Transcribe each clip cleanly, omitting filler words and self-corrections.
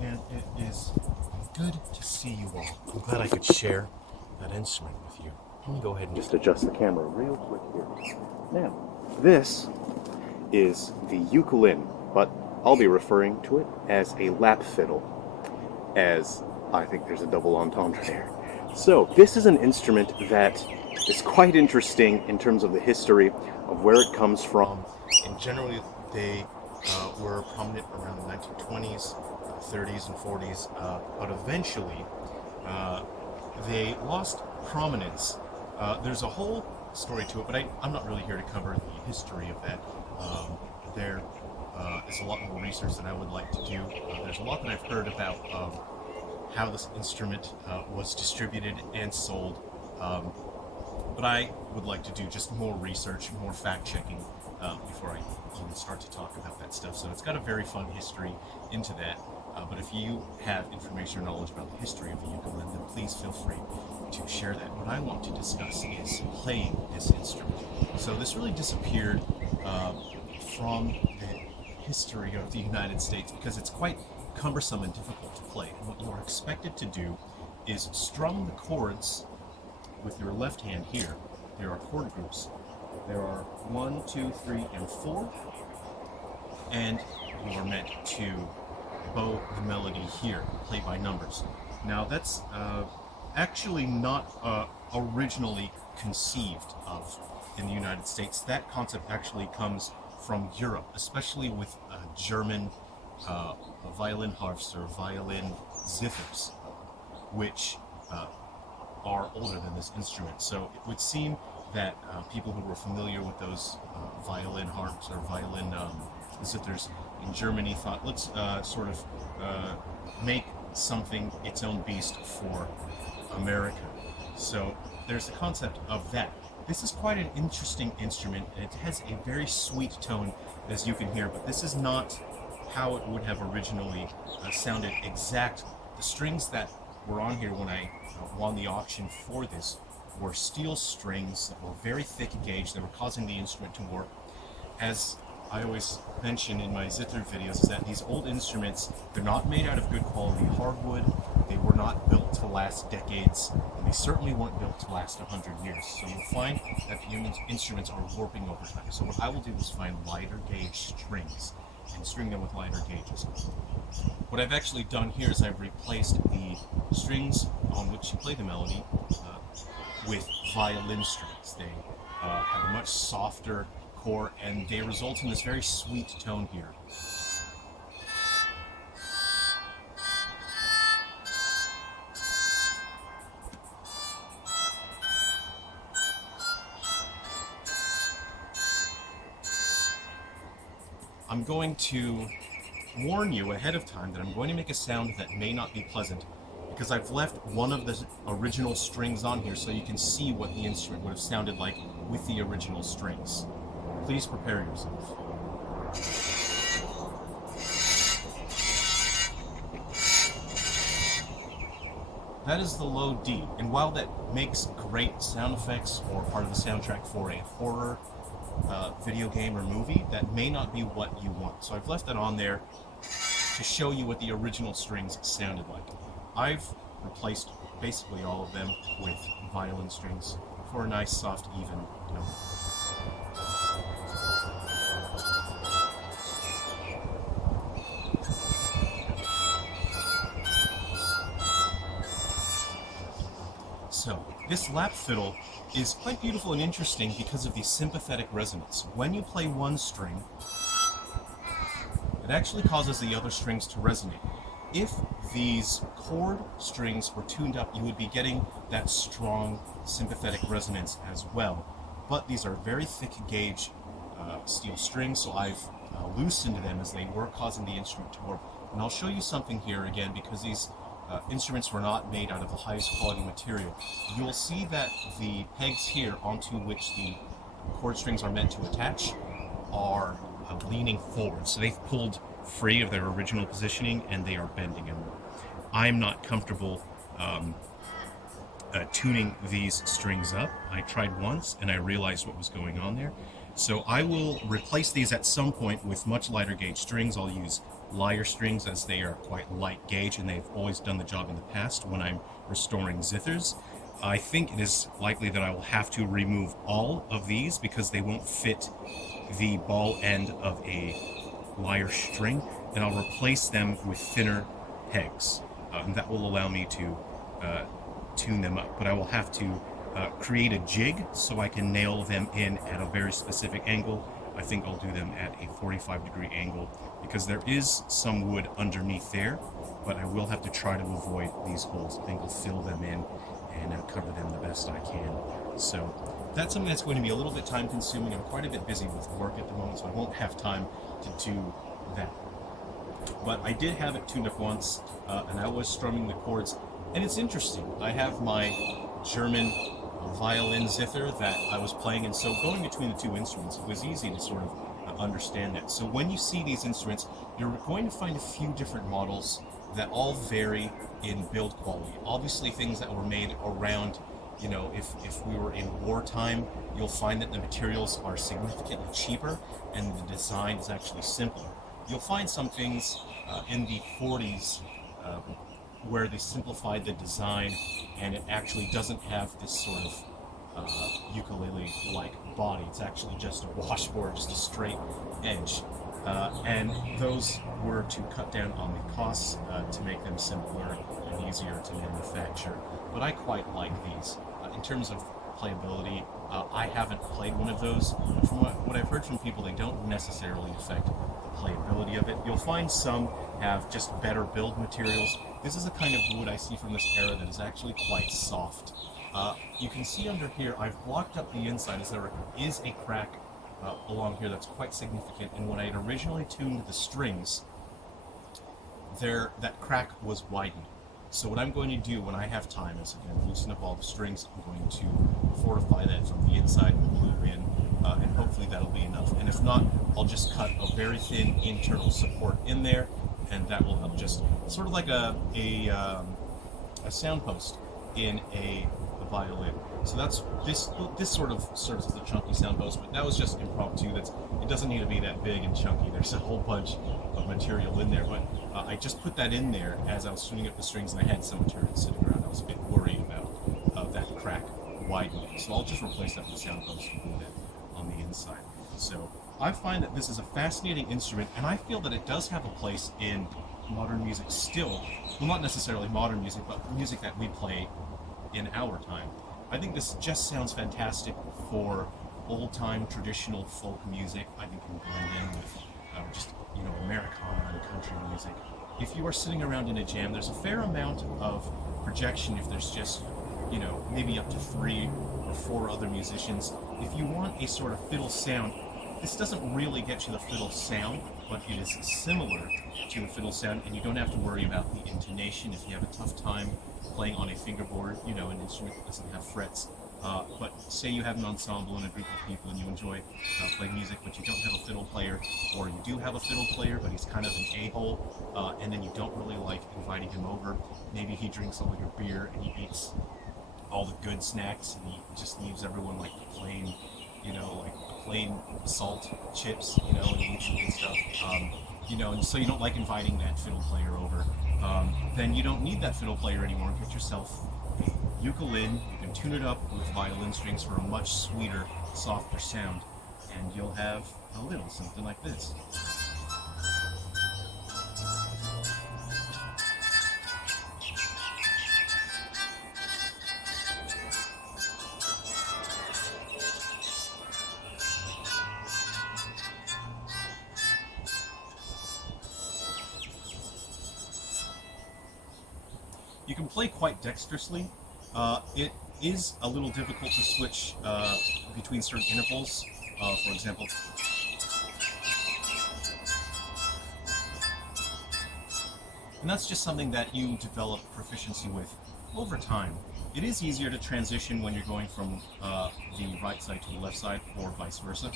here, and it is good to see you all. I'm glad I could share that instrument with you. Let me go ahead and just adjust the camera real quick here. Now, this is the Ukelin, but I'll be referring to it as a lap fiddle, as I think there's a double entendre there. So, this is an instrument that is quite interesting in terms of the history of where it comes from, and generally they were prominent around the 1920s, 30s, and 40s, but eventually they lost prominence. There's a whole story to it, but I'm not really here to cover the history of that. There is a lot more research that I would like to do. There's a lot that I've heard about how this instrument was distributed and sold, but I would like to do just more research, more fact-checking before I even start to talk about that stuff. So it's got a very fun history into that. But if you have information or knowledge about the history of the ukulele, then please feel free to share that. What I want to discuss is playing this instrument. So this really disappeared from the history of the United States because it's quite cumbersome and difficult to play. And what you are expected to do is strum the chords with your left hand here. There are chord groups. There are 1, 2, 3, and 4, and you are meant to bow the melody here, play by numbers. Now that's actually not originally conceived of in the United States. That concept actually comes from Europe, especially with German violin harps or violin zithers, which are older than this instrument. So it would seem that people who were familiar with those violin harps or violin zithers in Germany thought, let's sort of make something its own beast for America. So there's the concept of that. This is quite an interesting instrument, and it has a very sweet tone, as you can hear, but this is not how it would have originally sounded exactly. The strings that were on here when I won the auction for this were steel strings that were very thick gauge that were causing the instrument to warp. As I always mention in my Zither videos, is that these old instruments, they're not made out of good quality hardwood, they were not built to last decades, and they certainly weren't built to last 100 years. So you'll find that the instruments are warping over time. So what I will do is find lighter gauge strings and string them with lighter gauges. What I've actually done here is I've replaced the strings on which you play the melody with violin strings. They have a much softer core, and they result in this very sweet tone here. I'm going to warn you ahead of time that I'm going to make a sound that may not be pleasant, because I've left one of the original strings on here so you can see what the instrument would have sounded like with the original strings. Please prepare yourself. That is the low D, and while that makes great sound effects or part of the soundtrack for a horror video game or movie, that may not be what you want. So I've left that on there to show you what the original strings sounded like. I've replaced basically all of them with violin strings for a nice, soft, even tone. So, this lap fiddle is quite beautiful and interesting because of the sympathetic resonance. When you play one string, it actually causes the other strings to resonate. If these chord strings were tuned up, you would be getting that strong sympathetic resonance as well. But these are very thick gauge steel strings, so I've loosened them as they were causing the instrument to warp. And I'll show you something here again, because these instruments were not made out of the highest quality material. You will see that the pegs here onto which the chord strings are meant to attach are leaning forward. So they've pulled free of their original positioning and they are bending. And I'm not comfortable tuning these strings up. I tried once and I realized what was going on there. So I will replace these at some point with much lighter gauge strings. I'll use lyre strings as they are quite light gauge and they've always done the job in the past when I'm restoring zithers. I think it is likely that I will have to remove all of these because they won't fit the ball end of a lyre string, and I'll replace them with thinner pegs, and that will allow me to tune them up. But I will have to create a jig so I can nail them in at a very specific angle. I think I'll do them at a 45-degree angle because there is some wood underneath there, but I will have to try to avoid these holes. I think I'll fill them in and cover them the best I can. So that's something that's going to be a little bit time consuming. I'm quite a bit busy with work at the moment, so I won't have time to do that. But I did have it tuned up once, and I was strumming the chords, and it's interesting. I have my German violin zither that I was playing, and so going between the two instruments, it was easy to sort of understand that. So when you see these instruments, you're going to find a few different models that all vary in build quality. Obviously things that were made around, you know, if we were in wartime, you'll find that the materials are significantly cheaper and the design is actually simpler. You'll find some things in the 40s where they simplified the design and it actually doesn't have this sort of ukulele-like body. It's actually just a washboard, just a straight edge. And those were to cut down on the costs to make them simpler and easier to manufacture. But I quite like these. In terms of playability, I haven't played one of those. From what I've heard from people, they don't necessarily affect the playability of it. You'll find some have just better build materials. This is a kind of wood I see from this era that is actually quite soft. You can see under here, I've blocked up the inside as there is a crack along here that's quite significant, and when I had originally tuned the strings, that crack was widened. So what I'm going to do when I have time is, again, loosen up all the strings. I'm going to fortify that from the inside with glue in, and hopefully that'll be enough. And if not, I'll just cut a very thin internal support in there, and that will help, just sort of like a sound post in a violin. So that's this sort of serves as a chunky sound post, but that was just impromptu. It doesn't need to be that big and chunky. There's a whole bunch of material in there, but I just put that in there as I was tuning up the strings, and I had some material sitting around. I was a bit worried about that crack widening, so I'll just replace that with a sound post and put it on the inside. So I find that this is a fascinating instrument, and I feel that it does have a place in modern music still. Well, not necessarily modern music, but music that we play in our time. I think this just sounds fantastic for old-time traditional folk music. I think it can blend in with just, you know, Americana and country music. If you are sitting around in a jam, there's a fair amount of projection if there's just, you know, maybe up to 3 or 4 other musicians. If you want a sort of fiddle sound, this doesn't really get you the fiddle sound, but it is similar to the fiddle sound, and you don't have to worry about the intonation if you have a tough time playing on a fingerboard, you know, an instrument that doesn't have frets. But say you have an ensemble and a group of people and you enjoy playing music, but you don't have a fiddle player, or you do have a fiddle player, but he's kind of an a-hole, and then you don't really like inviting him over. Maybe he drinks all of your beer and he eats all the good snacks and he just leaves everyone like plain, you know, like plain salt chips, you know, and he eats the good stuff. You know, and so you don't like inviting that fiddle player over. Then you don't need that fiddle player anymore. Get yourself a ukulin. You can tune it up with violin strings for a much sweeter, softer sound, and you'll have a little something like this. You can play quite dexterously. It is a little difficult to switch between certain intervals. For example, and that's just something that you develop proficiency with over time. It is easier to transition when you're going from the right side to the left side, or vice versa.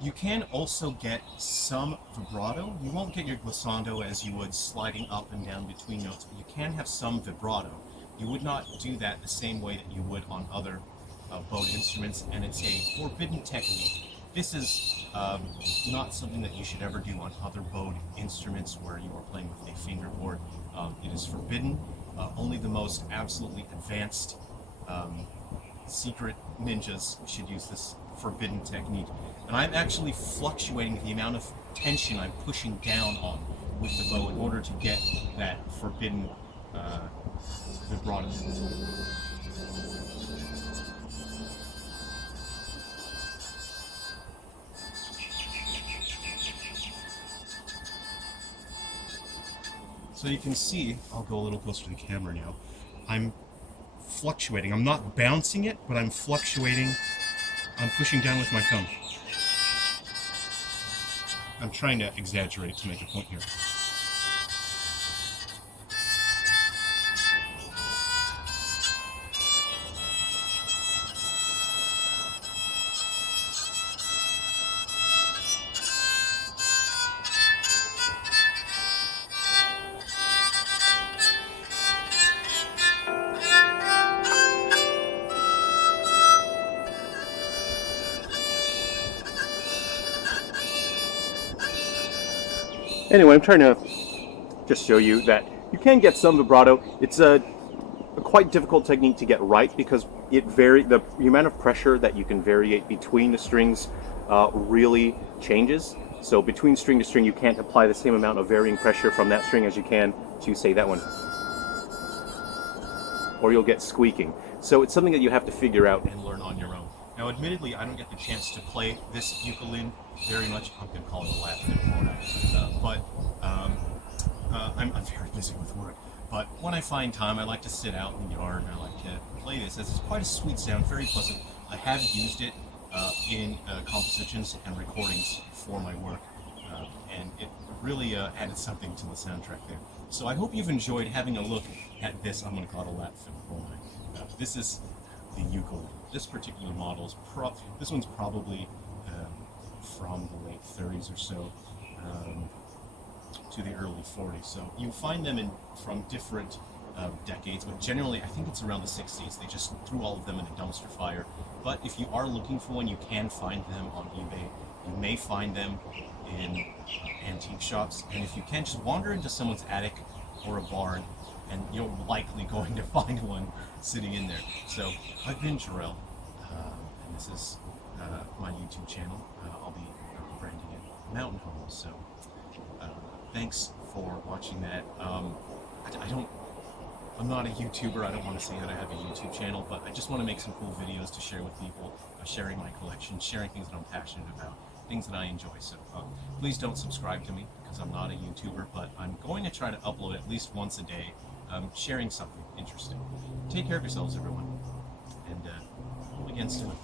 You can also get some vibrato. You won't get your glissando as you would sliding up and down between notes, but you can have some vibrato. You would not do that the same way that you would on other bowed instruments, and it's a forbidden technique. This is not something that you should ever do on other bowed instruments where you are playing with a fingerboard. It is forbidden. Only the most absolutely advanced secret ninjas should use this forbidden technique. And I'm actually fluctuating the amount of tension I'm pushing down on with the bow in order to get that forbidden vibrato. So you can see, I'll go a little closer to the camera now, I'm fluctuating. I'm not bouncing it, but I'm fluctuating. I'm pushing down with my thumb. I'm trying to exaggerate to make a point here. Anyway, I'm trying to just show you that you can get some vibrato. It's a quite difficult technique to get right because the amount of pressure that you can variate between the strings really changes. So between string to string, you can't apply the same amount of varying pressure from that string as you can to, say, that one. Or you'll get squeaking. So it's something that you have to figure out and learn on your own. Now, admittedly, I don't get the chance to play this ukulele very much. I'm going to call it a lap fiddle, but I'm very busy with work. But when I find time, I like to sit out in the yard and I like to play this. It's quite a sweet sound, very pleasant. I have used it in compositions and recordings for my work, and it really added something to the soundtrack there. So I hope you've enjoyed having a look at this. I'm going to call it a lap fiddle. This is the ukulele. This particular model is this one's probably from the late 30s or so to the early 40s. So you find them from different decades, but generally I think it's around the 60s. They just threw all of them in a dumpster fire. But if you are looking for one, you can find them on eBay. You may find them in antique shops, and if you can, just wander into someone's attic or a barn, and you're likely going to find one sitting in there. So I've been Jerrel, and this is my YouTube channel. I'll be branding it Mountain Home. So thanks for watching that. I'm not a YouTuber. I don't want to say that I have a YouTube channel, but I just want to make some cool videos to share with people, sharing my collection, sharing things that I'm passionate about, things that I enjoy. So please don't subscribe to me because I'm not a YouTuber, but I'm going to try to upload at least once a day, sharing something interesting. Take care of yourselves, everyone, and we'll again soon.